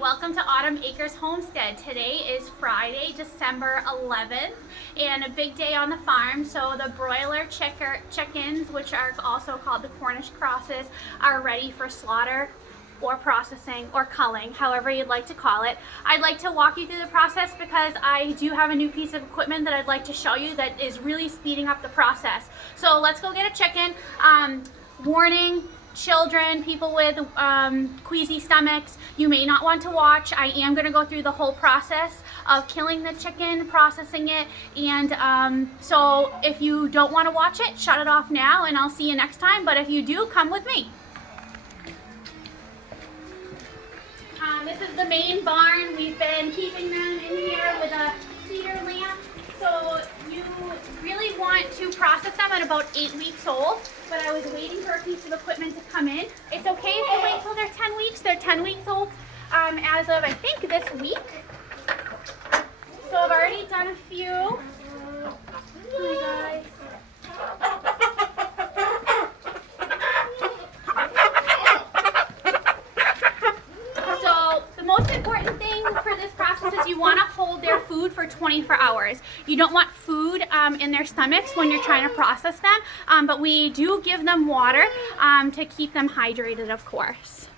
Welcome to Autumn Acres Homestead. Today is Friday, December 11th, and a big day on the farm. So the broiler chickens, which are also called the Cornish crosses, are ready for slaughter or processing or culling, however you'd like to call it. I'd like to walk you through the process because I do have a new piece of equipment that I'd like to show you that is really speeding up the process. So let's go get a chicken. Warning, children, people with queasy stomachs, you may not want to watch. I am going to go through the whole process of killing the chicken, processing it, and so if you don't want to watch it, shut it off now and I'll see you next time. But if you do, come with me. This is the main barn. We've been keeping them in here with a cedar lamp. So you really want to process them at about 8 weeks old, but I was waiting for a piece of equipment to come in. It's okay if you wait till they're 10 weeks. They're 10 weeks old as of, I think, this week. So I've already done a few. Oh my guys. You want to hold their food for 24 hours. You don't want food in their stomachs when you're trying to process them, but we do give them water to keep them hydrated, of course.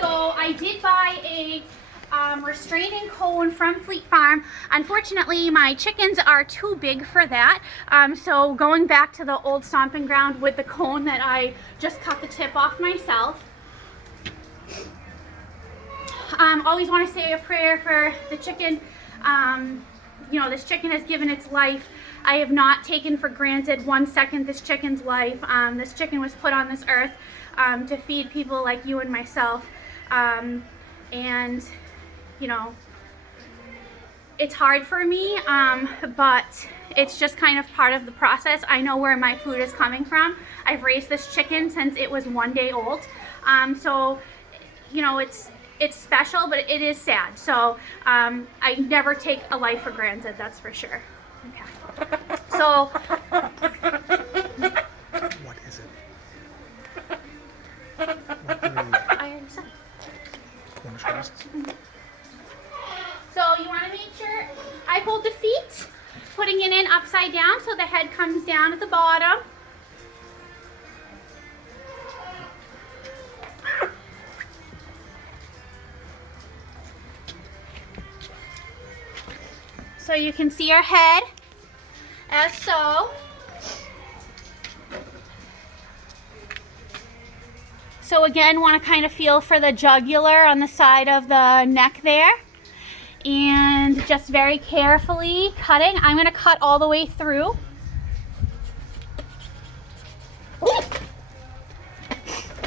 So I did buy a restraining cone from Fleet Farm. Unfortunately, my chickens are too big for that. So going back to the old stomping ground with the cone that I just cut the tip off myself. Always want to say a prayer for the chicken. You know, this chicken has given its life. I have not taken for granted 1 second this chicken's life. This chicken was put on this earth to feed people like you and myself. And you know, it's hard for me, but it's just kind of part of the process. I know where my food is coming from. I've raised this chicken since it was 1 day old. So, you know, it's special, but it is sad. So I never take a life for granted, that's for sure. Okay. So, what is it? I already said. Cornish crosses? Mm-hmm. So you want to make sure I hold the feet, putting it in upside down so the head comes down at the bottom. So you can see our head as so. So again, want to kind of feel for the jugular on the side of the neck there. And just very carefully cutting. I'm going to cut all the way through.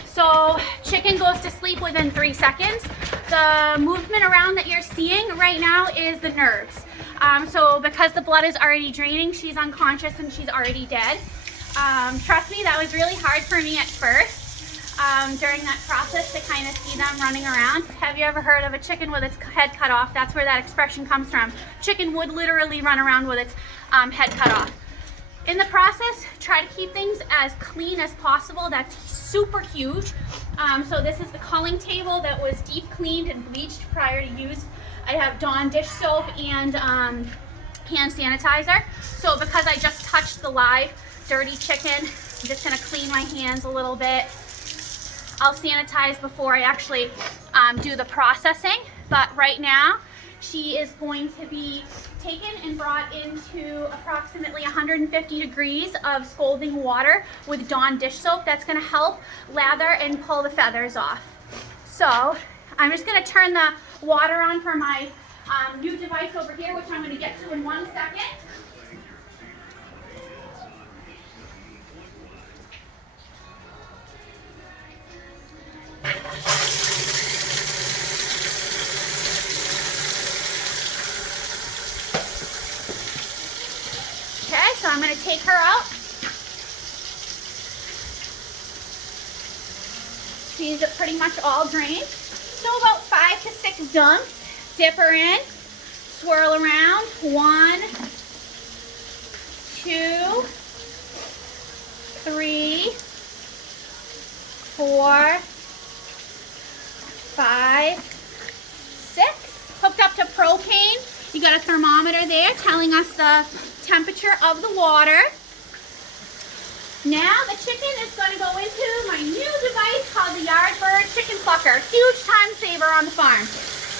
So chicken goes to sleep within 3 seconds. The movement around that you're seeing right now is the nerves. So because the blood is already draining, she's unconscious and she's already dead. Trust me, that was really hard for me at first. During that process to kind of see them running around. Have you ever heard of a chicken with its head cut off? That's where that expression comes from. Chicken would literally run around with its head cut off. In the process, try to keep things as clean as possible. That's super huge. So this is the culling table that was deep cleaned and bleached prior to use. I have Dawn dish soap and hand sanitizer. So because I just touched the live dirty chicken, I'm just gonna clean my hands a little bit. I'll sanitize before I actually do the processing, but right now she is going to be taken and brought into approximately 150 degrees of scalding water with Dawn dish soap. That's going to help lather and pull the feathers off. So I'm just going to turn the water on for my new device over here, which I'm going to get to in 1 second. Okay, so I'm going to take her out. She's pretty much all drained. So about 5 to 6 dumps. Dip her in, swirl around. 1, 2, 3, 4, 5, 6. Hooked up to propane. You got a thermometer there telling us the temperature of the water. Now the chicken is going to go into my new device called the Yardbird Chicken Plucker. Huge time saver on the farm.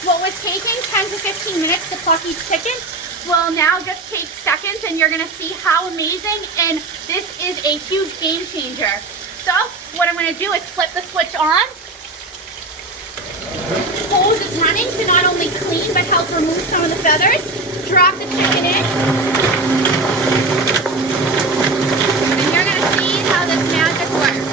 What was taking 10 to 15 minutes to pluck each chicken will now just take seconds, and you're going to see how amazing, and this is a huge game changer. So what I'm going to do is flip the switch on. Hose is running to not only clean but help remove some of the feathers. Drop the chicken in. And you're going to see how this magic works.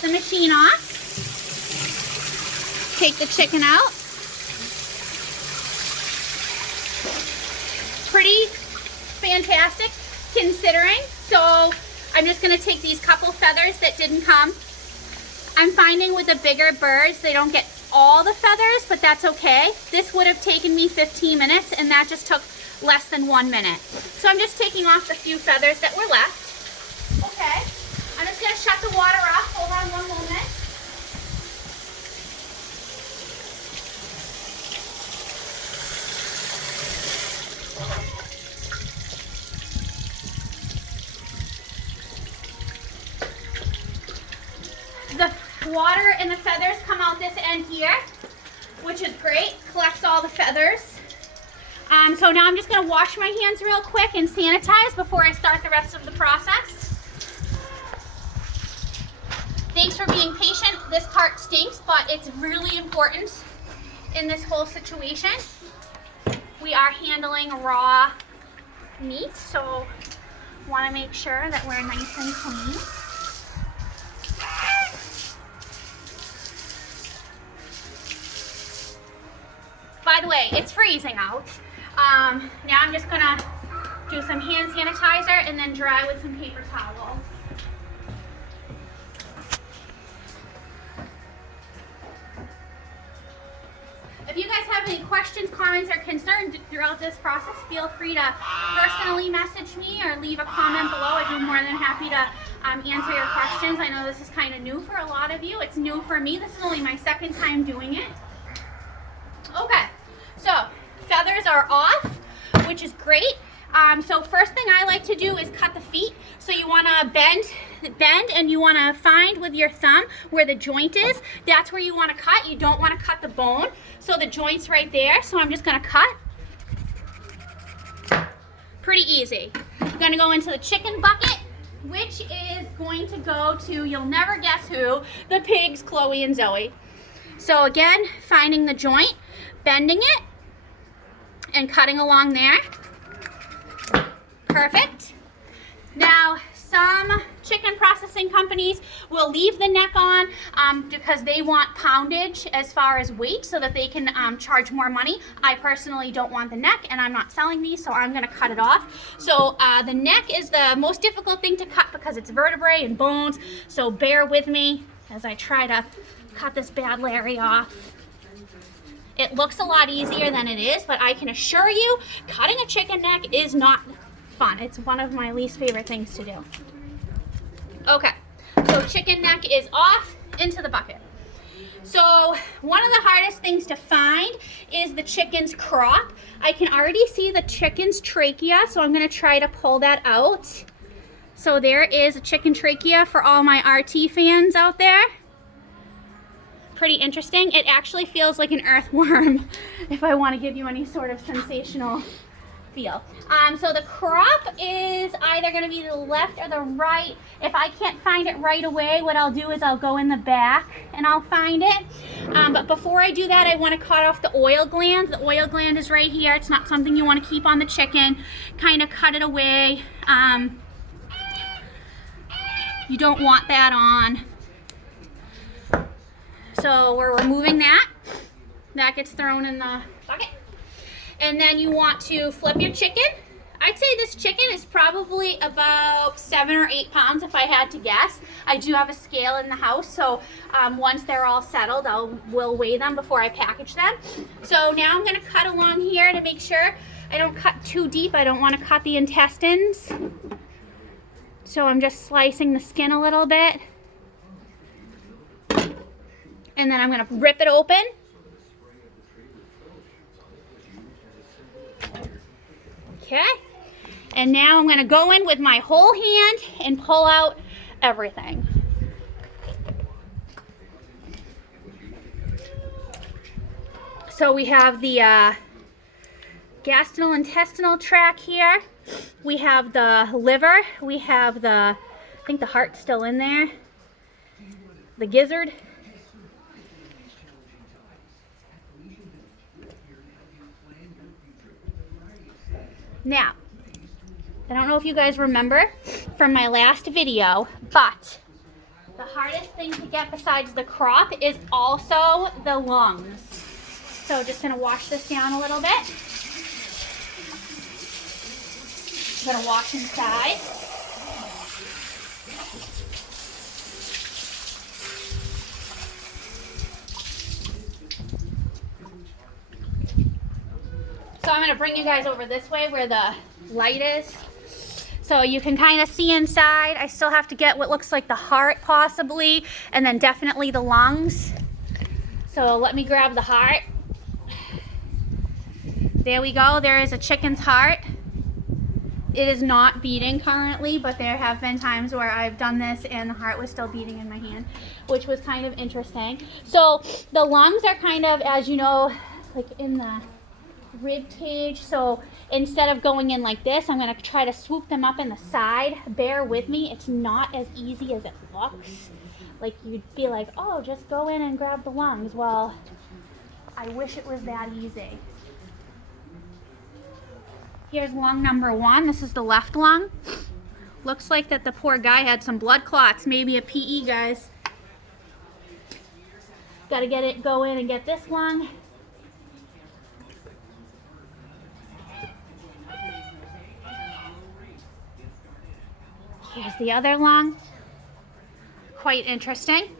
The machine off. Take the chicken out. Pretty fantastic considering. So I'm just going to take these couple feathers that didn't come. I'm finding with the bigger birds they don't get all the feathers, but that's okay. This would have taken me 15 minutes and that just took less than 1 minute. So I'm just taking off the few feathers that were left. Okay. I'm just going to shut the water off. Hold on one moment. The water and the feathers come out this end here, which is great. Collects all the feathers. So now I'm just going to wash my hands real quick and sanitize before I start the rest of the process. Thanks for being patient. This part stinks, but it's really important in this whole situation. We are handling raw meat, so want to make sure that we're nice and clean. By the way, it's freezing out. Now I'm just gonna do some hand sanitizer and then dry with some paper towels. If you guys have any questions, comments, or concerns throughout this process, feel free to personally message me or leave a comment below. I'd be more than happy to answer your questions. I know this is kind of new for a lot of you. It's new for me. This is only my second time doing it. Okay, so feathers are off, which is great. So first thing I like to do is cut the feet. So you want to bend and you want to find with your thumb where the joint is. That's where you want to cut. You don't want to cut the bone. So the joint's right there. So I'm just going to cut. Pretty easy. I'm going to go into the chicken bucket, which is going to go to, you'll never guess who, the pigs, Chloe and Zoe. So again, finding the joint, bending it, and cutting along there. Perfect. Now, some chicken processing companies will leave the neck on because they want poundage as far as weight so that they can charge more money. I personally don't want the neck, and I'm not selling these, so I'm going to cut it off. So the neck is the most difficult thing to cut because it's vertebrae and bones, so bear with me as I try to cut this bad Larry off. It looks a lot easier than it is, but I can assure you, cutting a chicken neck is not fun. It's one of my least favorite things to do. Okay, so chicken neck is off, into the bucket. So one of the hardest things to find is the chicken's crop. I can already see the chicken's trachea, so I'm going to try to pull that out. So there is a chicken trachea for all my RT fans out there. Pretty interesting. It actually feels like an earthworm, if I want to give you any sort of sensational feel. So the crop is either going to be the left or the right. If I can't find it right away, what I'll do is I'll go in the back and I'll find it. But before I do that, I want to cut off the oil gland. The oil gland is right here. It's not something you want to keep on the chicken. Kind of cut it away. You don't want that on. So we're removing that. That gets thrown in the bucket. And then you want to flip your chicken. I'd say this chicken is probably about 7 or 8 pounds if I had to guess. I do have a scale in the house, so once they're all settled, we'll weigh them before I package them. So now I'm gonna cut along here to make sure I don't cut too deep. I don't wanna cut the intestines. So I'm just slicing the skin a little bit. And then I'm gonna rip it open. Okay, and now I'm gonna go in with my whole hand and pull out everything. So we have the gastrointestinal tract here. We have the liver. We have I think the heart's still in there. The gizzard. Now, I don't know if you guys remember from my last video, but the hardest thing to get besides the crop is also the lungs. So just gonna wash this down a little bit. I'm gonna wash inside. So I'm gonna bring you guys over this way where the light is. So you can kind of see inside. I still have to get what looks like the heart possibly, and then definitely the lungs. So let me grab the heart. There we go, there is a chicken's heart. It is not beating currently, but there have been times where I've done this and the heart was still beating in my hand, which was kind of interesting. So the lungs are kind of, as you know, like in the rib cage. So instead of going in like this, I'm going to try to swoop them up in the side. Bear with me, it's not as easy as it looks. Like you'd be like, oh, just go in and grab the lungs. Well, I wish it was that easy. Here's lung number 1. This is the left lung. Looks like that the poor guy had some blood clots, maybe a PE, guys. Gotta go in and get this lung. Here's the other lung. Quite interesting.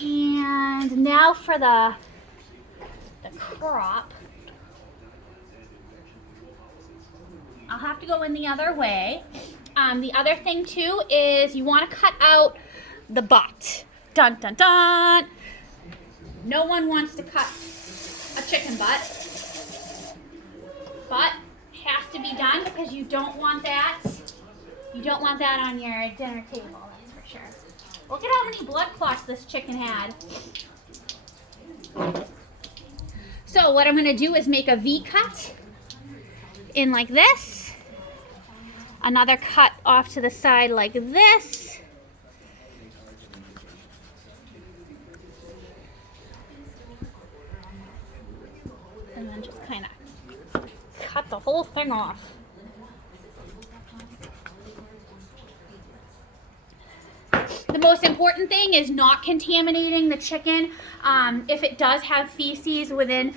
And now for the crop. I'll have to go in the other way. The other thing too is you want to cut out the butt. Dun dun dun. No one wants to cut a chicken butt. Butt has to be done because you don't want that. You don't want that on your dinner table, that's for sure. Look at how many blood clots this chicken had. So what I'm going to do is make a V cut in like this. Another cut off to the side like this. And then just kind of cut the whole thing off. The most important thing is not contaminating the chicken. If it does have feces within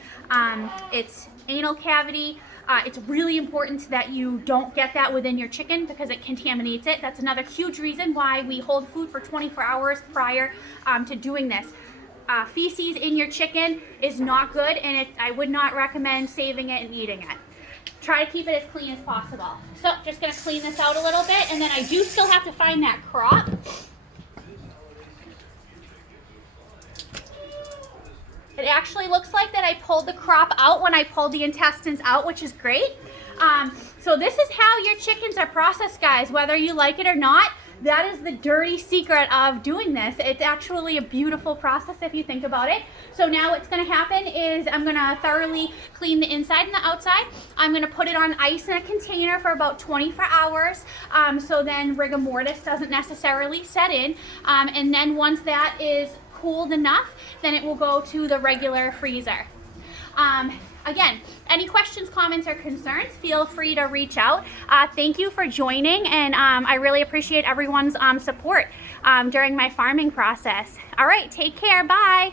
its anal cavity, it's really important that you don't get that within your chicken because it contaminates it. That's another huge reason why we hold food for 24 hours prior to doing this. Feces in your chicken is not good, and I would not recommend saving it and eating it. Try to keep it as clean as possible. So just gonna clean this out a little bit, and then I do still have to find that crop. It actually looks like that I pulled the crop out when I pulled the intestines out, which is great. So this is how your chickens are processed, guys. Whether you like it or not, that is the dirty secret of doing this. It's actually a beautiful process if you think about it. So now what's gonna happen is I'm gonna thoroughly clean the inside and the outside. I'm gonna put it on ice in a container for about 24 hours. So then rigor mortis doesn't necessarily set in. And then once that is cooled enough, then it will go to the regular freezer. Again, any questions, comments, or concerns, feel free to reach out. Thank you for joining, and I really appreciate everyone's support during my farming process. All right, take care, bye.